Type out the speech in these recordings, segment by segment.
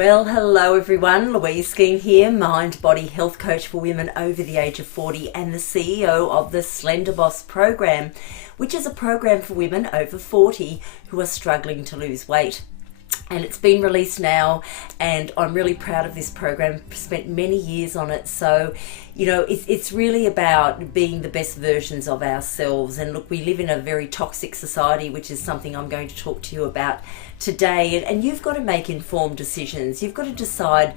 Well, hello everyone. Louise King here, mind body health coach for women over the age of 40 and the CEO of the Slender Boss program, which is a program for women over 40 who are struggling to lose weight. And it's been released now, and I'm really proud of this program. Spent many years on it. So, it's really about being the best versions of ourselves. And look, we live in a very toxic society, which is something I'm going to talk to you about today. And you've got to make informed decisions. You've got to decide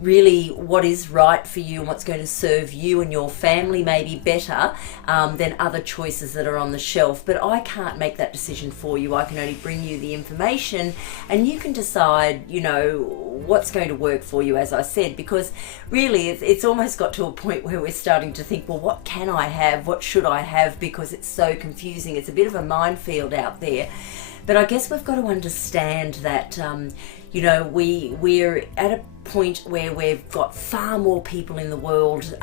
really what is right for you and what's going to serve you and your family maybe better than other choices that are on the shelf. But I can't make that decision for you. I can only bring you the information, and you can decide, what's going to work for you, as I said, because really it's almost got to a point where we're starting to think, well, what can I have? What should I have? Because it's so confusing. It's a bit of a minefield out there. But I guess we've got to understand that, we're at a point where we've got far more people in the world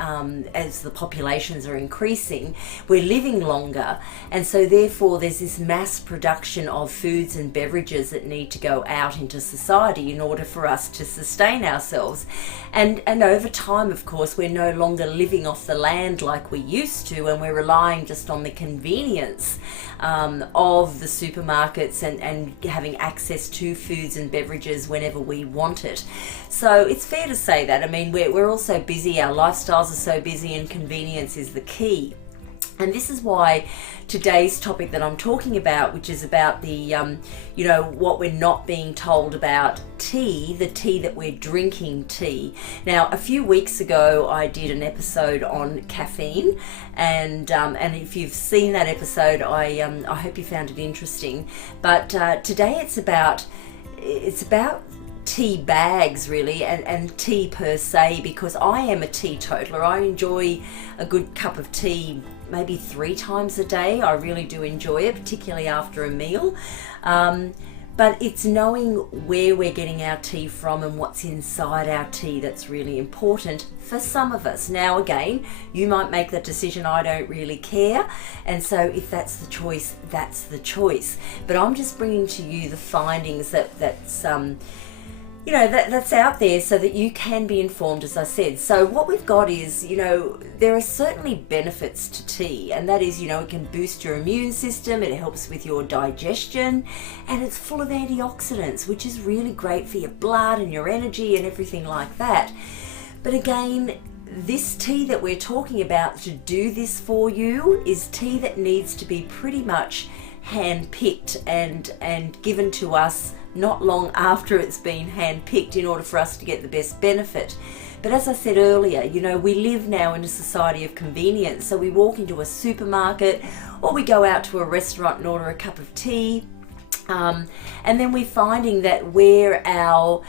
as the populations are increasing. We're living longer, and so therefore there's this mass production of foods and beverages that need to go out into society in order for us to sustain ourselves. And over time, of course, we're no longer living off the land like we used to, and we're relying just on the convenience of the supermarkets and having access to foods and beverages whenever we want it. So it's fair to say that. I mean, we're all so busy, our lifestyles are so busy, and convenience is the key. And this is why today's topic that I'm talking about, which is about the, what we're not being told about tea, the tea that we're drinking tea. Now, a few weeks ago, I did an episode on caffeine, and if you've seen that episode, I hope you found it interesting. But today it's about tea bags really, and tea per se, because I am a teetotaler. I enjoy a good cup of tea maybe 3 times a day. I really do enjoy it, particularly after a meal. But it's knowing where we're getting our tea from and what's inside our tea that's really important for some of us. Now again, you might make that decision, I don't really care. And so if that's the choice, that's the choice. But I'm just bringing to you the findings that's out there so that you can be informed, as I said. So what we've got is, there are certainly benefits to tea, and that is, it can boost your immune system, it helps with your digestion, and it's full of antioxidants, which is really great for your blood and your energy and everything like that. But again, this tea that we're talking about to do this for you is tea that needs to be pretty much hand-picked and given to us not long after it's been hand-picked in order for us to get the best benefit. But as I said earlier, we live now in a society of convenience. So we walk into a supermarket or we go out to a restaurant and order a cup of tea. And then we're finding that where our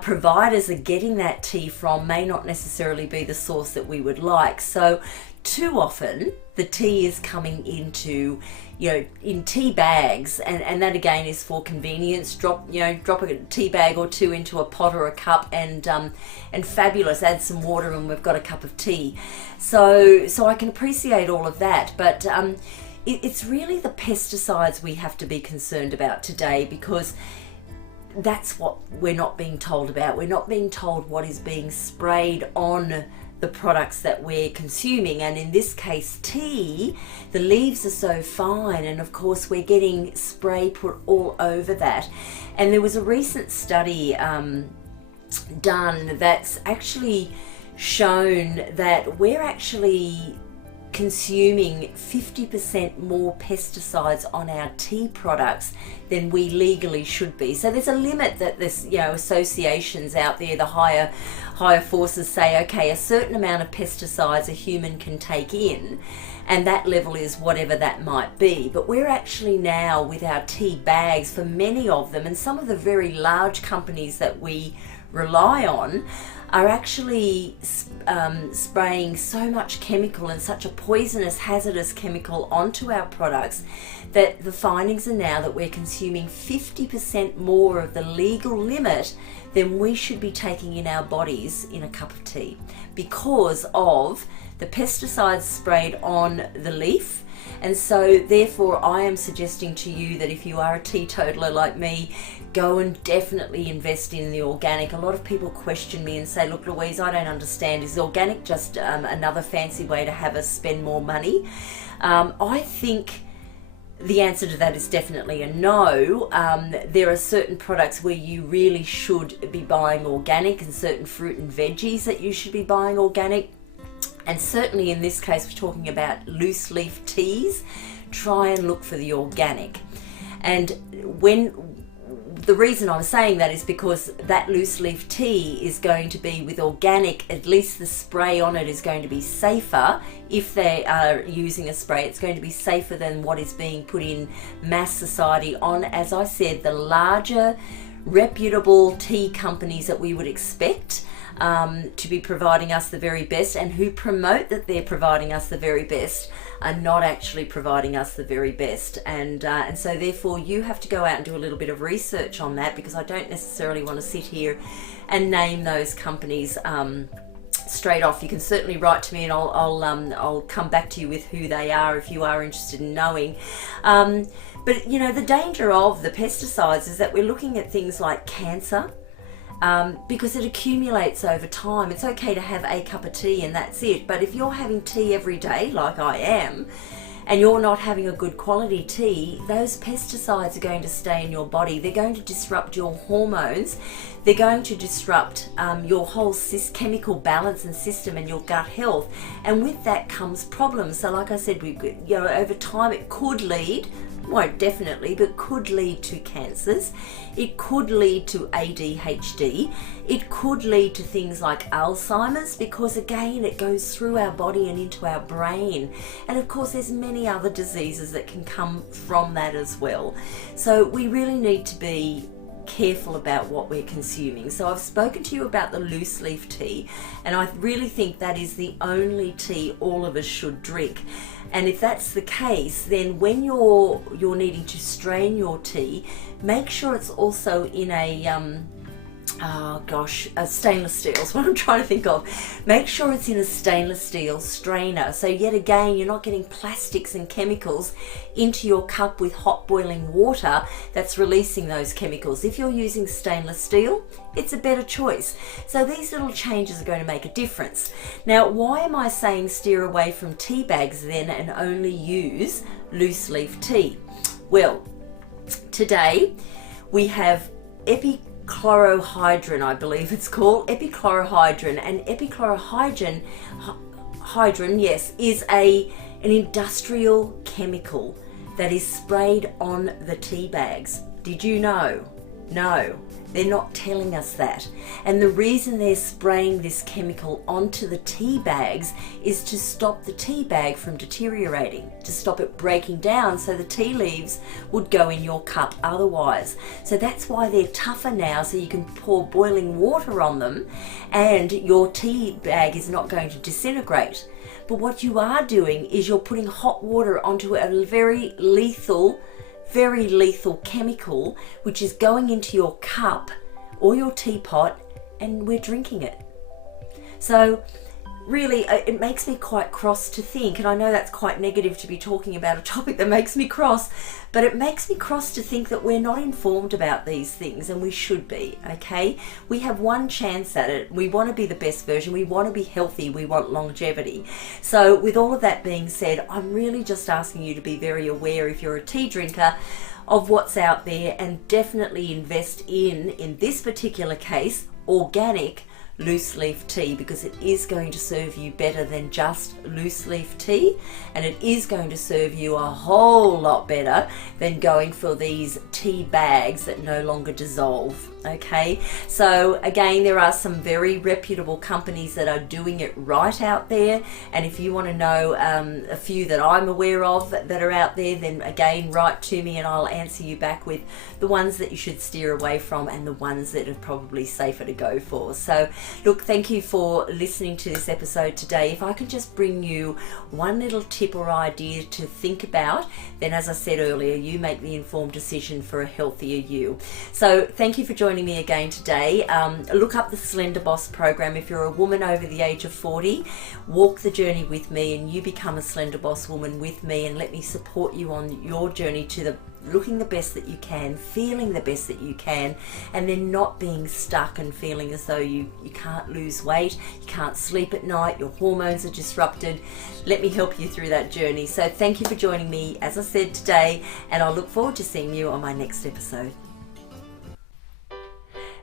providers are getting that tea from may not necessarily be the source that we would like. So too often the tea is coming into, in tea bags, and that again is for convenience. Drop a tea bag or two into a pot or a cup, and fabulous, add some water and we've got a cup of tea. So I can appreciate all of that, but it's really the pesticides we have to be concerned about today, because that's what we're not being told about. We're not being told what is being sprayed on the products that we're consuming, and in this case tea, the leaves are so fine, and of course we're getting spray put all over that. And there was a recent study done that's actually shown that we're actually consuming 50% more pesticides on our tea products than we legally should be. So there's a limit that this, associations out there, the higher forces say, okay, a certain amount of pesticides a human can take in, and that level is whatever that might be. But we're actually now, with our tea bags, for many of them, and some of the very large companies that we rely on, are actually spraying so much chemical and such a poisonous, hazardous chemical onto our products that the findings are now that we're consuming 50% more of the legal limit then we should be taking in our bodies in a cup of tea, because of the pesticides sprayed on the leaf. And so therefore I am suggesting to you that if you are a teetotaler like me, go and definitely invest in the organic. A lot of people question me and say, look, Louise, I don't understand. Is organic just another fancy way to have us spend more money? I think the answer to that is definitely a no. There are certain products where you really should be buying organic, and certain fruit and veggies that you should be buying organic. And certainly in this case, we're talking about loose leaf teas. Try and look for the organic. And the reason I'm saying that is because that loose leaf tea is going to be with organic, at least the spray on it is going to be safer. If they are using a spray, it's going to be safer than what is being put in mass society on, as I said, the larger reputable tea companies that we would expect to be providing us the very best, and who promote that they're providing us the very best, are not actually providing us the very best. And so therefore you have to go out and do a little bit of research on that, because I don't necessarily want to sit here and name those companies straight off. You can certainly write to me, and I'll come back to you with who they are if you are interested in knowing. But you know, the danger of the pesticides is that we're looking at things like cancer, because it accumulates over time. It's okay to have a cup of tea and that's it, but if you're having tea every day like I am, and you're not having a good quality tea, those pesticides are going to stay in your body. They're going to disrupt your hormones. They're going to disrupt your whole chemical balance and system and your gut health. And with that comes problems. So like I said, over time it could lead, won't definitely, but could lead to cancers. It could lead to ADHD. It could lead to things like Alzheimer's, because again, it goes through our body and into our brain. And of course, there's many other diseases that can come from that as well. So we really need to be careful about what we're consuming. So I've spoken to you about the loose leaf tea, and I really think that is the only tea all of us should drink. And if that's the case, then when you're needing to strain your tea, make sure it's also in a stainless steel is what I'm trying to think of. Make sure it's in a stainless steel strainer. So yet again, you're not getting plastics and chemicals into your cup with hot boiling water that's releasing those chemicals. If you're using stainless steel, it's a better choice. So these little changes are going to make a difference. Now, why am I saying steer away from tea bags then and only use loose leaf tea? Well, today we have epichlorohydrin, I believe it's called, epichlorohydrin. And epichlorohydrin, yes, is an industrial chemical that is sprayed on the tea bags. Did you know? No, they're not telling us that. And the reason they're spraying this chemical onto the tea bags is to stop the tea bag from deteriorating, to stop it breaking down so the tea leaves would go in your cup otherwise. So that's why they're tougher now, so you can pour boiling water on them and your tea bag is not going to disintegrate. But what you are doing is you're putting hot water onto a very lethal chemical, which is going into your cup or your teapot, and we're drinking it. So really, it makes me quite cross to think, and I know that's quite negative to be talking about a topic that makes me cross, but it makes me cross to think that we're not informed about these things, and we should be, okay? We have one chance at it. We want to be the best version. We want to be healthy. We want longevity. So with all of that being said, I'm really just asking you to be very aware, if you're a tea drinker, of what's out there, and definitely invest in this particular case, organic loose leaf tea, because it is going to serve you better than just loose leaf tea, and it is going to serve you a whole lot better than going for these tea bags that no longer dissolve. Okay, so again, there are some very reputable companies that are doing it right out there, and if you want to know a few that I'm aware of that are out there, then again, write to me and I'll answer you back with the ones that you should steer away from and the ones that are probably safer to go for. So look, thank you for listening to this episode today. If I could just bring you one little tip or idea to think about, then as I said earlier, you make the informed decision for a healthier you. So thank you for joining joining me again today. Look up the Slender Boss program. If you're a woman over the age of 40, walk the journey with me and you become a Slender Boss woman with me, and let me support you on your journey to the looking the best that you can, feeling the best that you can, and then not being stuck and feeling as though you can't lose weight, you can't sleep at night, your hormones are disrupted. Let me help you through that journey. So thank you for joining me, as I said, today, and I'll look forward to seeing you on my next episode.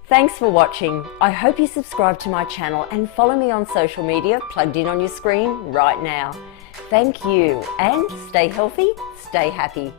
Thanks for watching. I hope you subscribe to my channel and follow me on social media plugged in on your screen right now. Thank you, and stay healthy, stay happy.